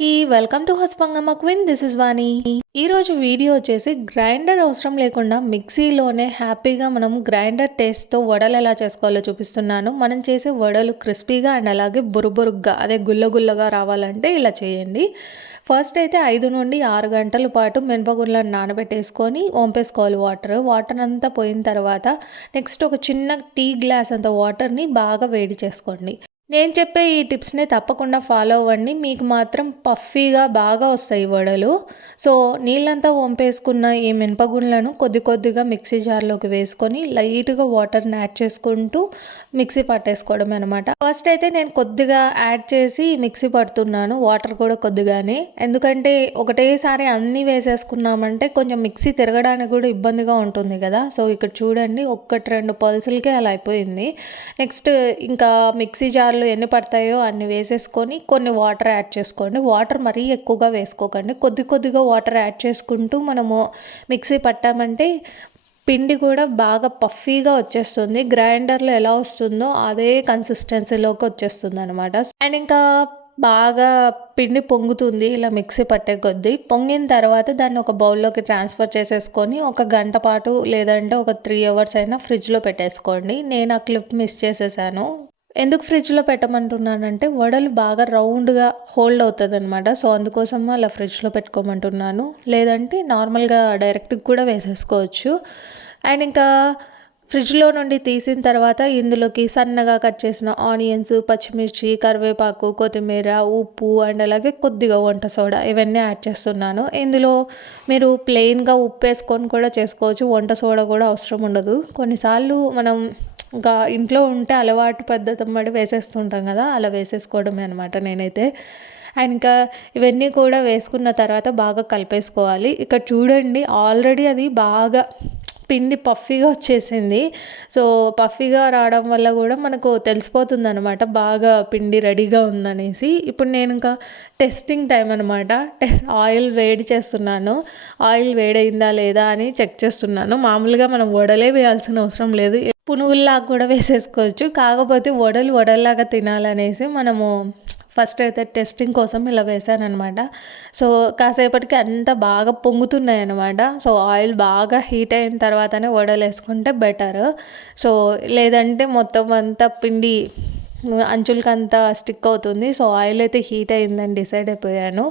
అందరికీ welcome to హస్పంగమ్మ క్విన్. దిస్ ఇస్ వాణి ఈరోజు వీడియో వచ్చేసి గ్రైండర్ అవసరం లేకుండా మిక్సీలోనే హ్యాపీగా మనం గ్రైండర్ టేస్ట్తో వడలు ఎలా చేసుకోవాలో చూపిస్తున్నాను. మనం చేసే వడలు క్రిస్పీగా అండ్ అలాగే బురుబురుగ్గా అదే గుల్లగుల్లగా రావాలంటే ఇలా చేయండి. ఫస్ట్ అయితే ఐదు నుండి ఆరు గంటల పాటు మినపగుళ్ళను నానబెట్టేసుకొని వంపేసుకోవాలి వాటర్. వాటర్ అంతా పోయిన తర్వాత నెక్స్ట్ ఒక చిన్న టీ గ్లాస్ అంత వాటర్ని బాగా వేడి చేసుకోండి. నేను చెప్పే ఈ టిప్స్ని తప్పకుండా ఫాలో అవ్వండి. మీకు మాత్రం పఫీగా బాగా వస్తాయి వడలు. సో నీళ్ళంతా వంపేసుకున్న ఈ మినపగుండ్లను కొద్ది కొద్దిగా మిక్సీ జార్లోకి వేసుకొని లైట్గా వాటర్ని యాడ్ చేసుకుంటూ మిక్సీ పట్టేసుకోవడం అనమాట ఫస్ట్ అయితే నేను కొద్దిగా యాడ్ చేసి మిక్సీ పడుతున్నాను వాటర్ కూడా కొద్దిగానే. ఎందుకంటే ఒకటేసారి అన్నీ వేసేసుకున్నామంటే కొంచెం మిక్సీ తిరగడానికి కూడా ఇబ్బందిగా ఉంటుంది కదా. సో ఇక్కడ చూడండి ఒక్కటి రెండు పల్సులకే అలా అయిపోయింది. నెక్స్ట్ ఇంకా మిక్సీ జార్ పాలు ఎన్ని పడతాయో అన్ని వేసేసుకొని కొన్ని వాటర్ యాడ్ చేసుకోండి. వాటర్ మరీ ఎక్కువగా వేసుకోకండి. కొద్ది కొద్దిగా వాటర్ యాడ్ చేసుకుంటూ మనము మిక్సీ పట్టామంటే పిండి కూడా బాగా పఫీగా వచ్చేస్తుంది. గ్రైండర్లో ఎలా వస్తుందో అదే కన్సిస్టెన్సీలోకి వచ్చేస్తుంది అనమాట అండ్ ఇంకా బాగా పిండి పొంగుతుంది ఇలా మిక్సీ పట్టే కొద్దీ. పొంగిన తర్వాత దాన్ని ఒక బౌల్లోకి ట్రాన్స్ఫర్ చేసేసుకొని ఒక గంట పాటు లేదంటే ఒక త్రీ అవర్స్ అయినా ఫ్రిడ్జ్లో పెట్టేసుకోండి. నేను ఆ క్లిప్ మిస్ చేసేసాను. ఎందుకు ఫ్రిడ్జ్లో పెట్టమంటున్నానంటే వడలు బాగా రౌండ్గా హోల్డ్ అవుతుంది అనమాట సో అందుకోసం అలా ఫ్రిడ్జ్లో పెట్టుకోమంటున్నాను. లేదంటే నార్మల్గా డైరెక్ట్గా కూడా వేసేసుకోవచ్చు. అండ్ ఇంకా ఫ్రిడ్జ్లో నుండి తీసిన తర్వాత ఇందులోకి సన్నగా కట్ చేసిన ఆనియన్స్ పచ్చిమిర్చి కరివేపాకు కొత్తిమీర ఉప్పు అండ్ అలాగే కొద్దిగా వంట సోడా ఇవన్నీ యాడ్ చేస్తున్నాను. ఇందులో మీరు ప్లెయిన్గా ఉప్పు వేసుకొని కూడా చేసుకోవచ్చు. వంట సోడా కూడా అవసరం ఉండదు. కొన్నిసార్లు మనం ఇంకా ఇంట్లో ఉంటే అలవాటు పద్ధతి అమ్మడి వేసేస్తుంటాం కదా అలా వేసేసుకోవడమే అనమాట నేనైతే. అండ్ ఇంకా ఇవన్నీ కూడా వేసుకున్న తర్వాత బాగా కలిపేసుకోవాలి. ఇక్కడ చూడండి ఆల్రెడీ అది బాగా పిండి పఫీగా వచ్చేసింది. సో పఫీగా రావడం వల్ల కూడా మనకు తెలిసిపోతుంది అనమాట బాగా పిండి రెడీగా ఉందనేసి. ఇప్పుడు నేను ఇంకా టెస్టింగ్ టైం అనమాట ఆయిల్ వేడి చేస్తున్నాను. ఆయిల్ వేడైందా లేదా అని చెక్ చేస్తున్నాను. మామూలుగా మనం వడలే వేయాల్సిన అవసరం లేదు. పునుగుల్లాగా కూడా వేసేసుకోవచ్చు. కాకపోతే వడలు వడల్లాగా తినాలనేసి మనము ఫస్ట్ అయితే టెస్టింగ్ కోసం ఇలా వేసాను అనమాట సో కాసేపటికి అంత బాగా పొంగుతున్నాయి అనమాట సో ఆయిల్ బాగా హీట్ అయిన తర్వాతనే వడలు వేసుకుంటే బెటర్ సో లేదంటే మొత్తం అంతా పిండి అంచులకి అంతా స్టిక్ అవుతుంది. సో ఆయిల్ అయితే హీట్ అయిందని డిసైడ్ అయిపోయాను.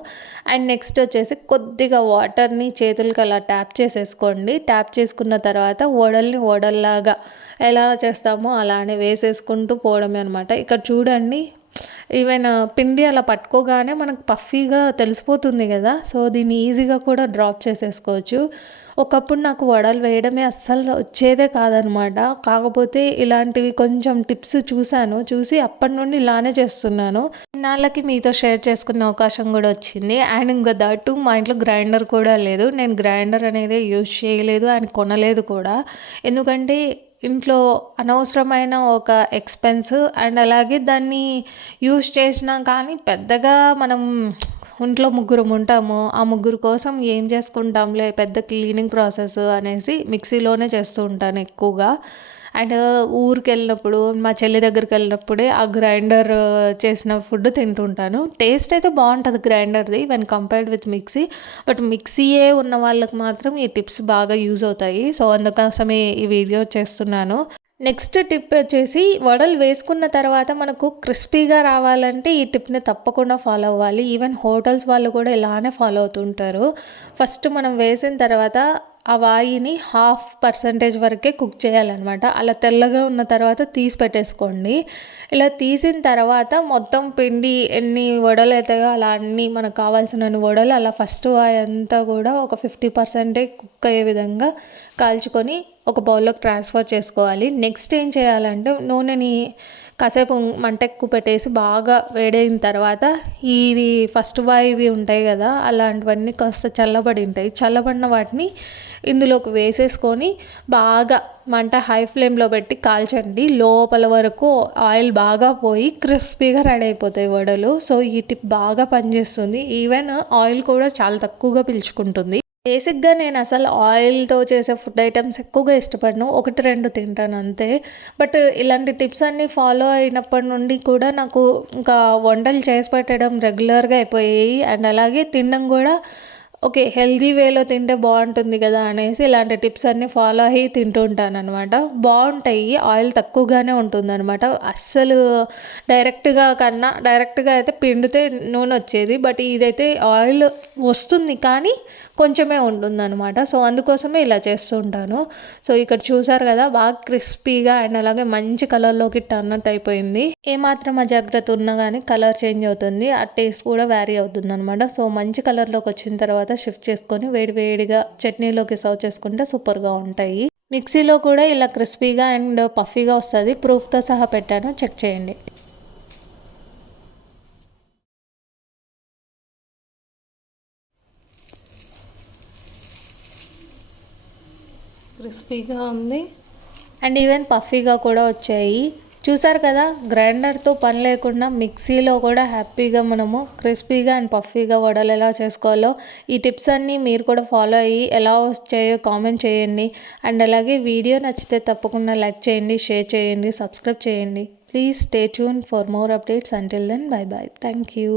అండ్ నెక్స్ట్ వచ్చేసి కొద్దిగా వాటర్ని చేతులకి అలా ట్యాప్ చేసేసుకోండి. ట్యాప్ చేసుకున్న తర్వాత ఓడల్ని ఓడల్లాగా ఎలా చేస్తామో అలానే వేసేసుకుంటూ పోవడమే అనమాట ఇక్కడ చూడండి ఈవెన్ పిండి అలా పట్టుకోగానే మనకు పఫీగా తెలిసిపోతుంది కదా. సో దీన్ని ఈజీగా కూడా డ్రాప్ చేసేసుకోవచ్చు. ఒకప్పుడు నాకు వడలు వేయడమే అస్సలు వచ్చేదే కాదనమాట. కాకపోతే ఇలాంటివి కొంచెం టిప్స్ చూశాను. చూసి అప్పటి నుండి ఇలానే చేస్తున్నాను. నాళ్ళకి మీతో షేర్ చేసుకునే అవకాశం కూడా వచ్చింది. అండ్ ఇంకా దట్టు మా ఇంట్లో గ్రైండర్ కూడా లేదు. నేను గ్రైండర్ అనేది యూజ్ చేయలేదు అండ్ కొనలేదు కూడా. ఎందుకంటే ఇంట్లో అనవసరమైన ఒక ఎక్స్పెన్స్ అండ్ అలాగే దాన్ని యూస్ చేసినా కానీ పెద్దగా మనం ఇంట్లో ముగ్గురం ఉంటాము ఆ ముగ్గురు కోసం ఏం చేసుకుంటాంలే పెద్ద క్లీనింగ్ ప్రాసెస్ అనేసి మిక్సీలోనే చేస్తూ ఉంటాను ఎక్కువగా. అండ్ ఊరికి వెళ్ళినప్పుడు మా చెల్లి దగ్గరికి వెళ్ళినప్పుడే ఆ గ్రైండర్ చేసిన ఫుడ్ తింటుంటాను. టేస్ట్ అయితే బాగుంటుంది గ్రైండర్ది when compared with mixie. But మిక్సీయే ఉన్న వాళ్ళకి మాత్రం ఈ టిప్స్ బాగా యూజ్ అవుతాయి. సో అందుకోసమే ఈ వీడియో చేస్తున్నాను. నెక్స్ట్ టిప్ వచ్చేసి వడలు వేసుకున్న తర్వాత మనకు క్రిస్పీగా రావాలంటే ఈ టిప్ని తప్పకుండా ఫాలో అవ్వాలి. ఈవెన్ హోటల్స్ వాళ్ళు కూడా ఇలానే ఫాలో అవుతుంటారు. ఫస్ట్ మనం వేసిన తర్వాత ఆ వాయిని హాఫ్ పర్సంటేజ్ వరకే కుక్ చేయాలన్నమాట. అలా తెల్లగా ఉన్న తర్వాత తీసి పెట్టేసుకోండి. ఇలా తీసిన తర్వాత మొత్తం పిండి ఎన్ని వడలు అవుతాయో అలా అన్ని మనకు కావాల్సిన వడలు అలా ఫస్ట్ వాయి అంతా కూడా ఒక ఫిఫ్టీ పర్సెంటే కుక్ అయ్యే విధంగా కాల్చుకొని ఒక బౌల్లోకి ట్రాన్స్ఫర్ చేసుకోవాలి. నెక్స్ట్ ఏం చేయాలంటే నూనెని కాసేపు మంటెక్కు పెట్టేసి బాగా వేడైన తర్వాత ఇవి ఫస్ట్ ఇవి ఉంటాయి కదా అలాంటివన్నీ కాస్త చల్లబడి ఉంటాయి. చల్లబడిన వాటిని ఇందులోకి వేసేసుకొని బాగా మంట హై ఫ్లేమ్లో పెట్టి కాల్చండి. లోపల వరకు ఆయిల్ బాగా పోయి క్రిస్పీగా రెడీ అయిపోతాయి వడలు. సో ఈ టిప్ బాగా పనిచేస్తుంది. ఈవెన్ ఆయిల్ కూడా చాలా తక్కువగా పీల్చుకుంటుంది. బేసిక్గా నేను అసలు ఆయిల్తో చేసే ఫుడ్ ఐటమ్స్ ఎక్కువగా ఇష్టపడను. ఒకటి రెండు తింటాను అంతే. బట్ ఇలాంటి టిప్స్ అన్నీ ఫాలో అయినప్పటి నుండి కూడా నాకు ఇంకా వంటలు చేసి పెట్టడం రెగ్యులర్గా అయిపోయాయి. అండ్ అలాగే తినడం కూడా ఓకే హెల్దీ వేలో తింటే బాగుంటుంది కదా అనేసి ఇలాంటి టిప్స్ అన్నీ ఫాలో అయ్యి తింటూ ఉంటాను అనమాట బాగుంటాయి ఆయిల్ తక్కువగానే ఉంటుంది అనమాట అస్సలు డైరెక్ట్గా కన్నా డైరెక్ట్గా అయితే పిండితే నూనె వచ్చేది బట్ ఇదైతే ఆయిల్ వస్తుంది కానీ కొంచెమే ఉంటుంది అనమాట సో అందుకోసమే ఇలా చేస్తూ ఉంటాను. సో ఇక్కడ చూసారు కదా బాగా క్రిస్పీగా అండ్ అలాగే మంచి కలర్లోకి టర్నట్ అయిపోయింది. ఏమాత్రం అజాగ్రత్త ఉన్నా కానీ కలర్ చేంజ్ అవుతుంది ఆ టేస్ట్ కూడా వ్యారీ అవుతుంది అనమాట సో మంచి కలర్లోకి వచ్చిన తర్వాత షిఫ్ట్ చేసుకొని వేడివేడిగా చట్నీలోకి సర్వ్ చేసుకుంటే సూపర్గా ఉంటాయి. మిక్సీలో కూడా ఇలా క్రిస్పీగా అండ్ పఫీగా వస్తుంది. ప్రూఫ్తో సహా పెట్టాను. చెక్ చేయండి. క్రిస్పీగా ఉంది. అండ్ ఈవెన్ పఫీగా కూడా వచ్చాయి. చూసారు కదా గ్రైండర్తో పని లేకుండా మిక్సీలో కూడా హ్యాపీగా మనము క్రిస్పీగా అండ్ పఫీగా వడలు ఎలా చేసుకోవాలో ఈ టిప్స్ అన్నీ మీరు కూడా ఫాలో అయ్యి ఎలా వచ్చాయో కామెంట్ చేయండి. అండ్ అలాగే వీడియో నచ్చితే తప్పకుండా లైక్ చేయండి షేర్ చేయండి సబ్స్క్రైబ్ చేయండి. Please stay tune for more updates. Until then bye bye thank you.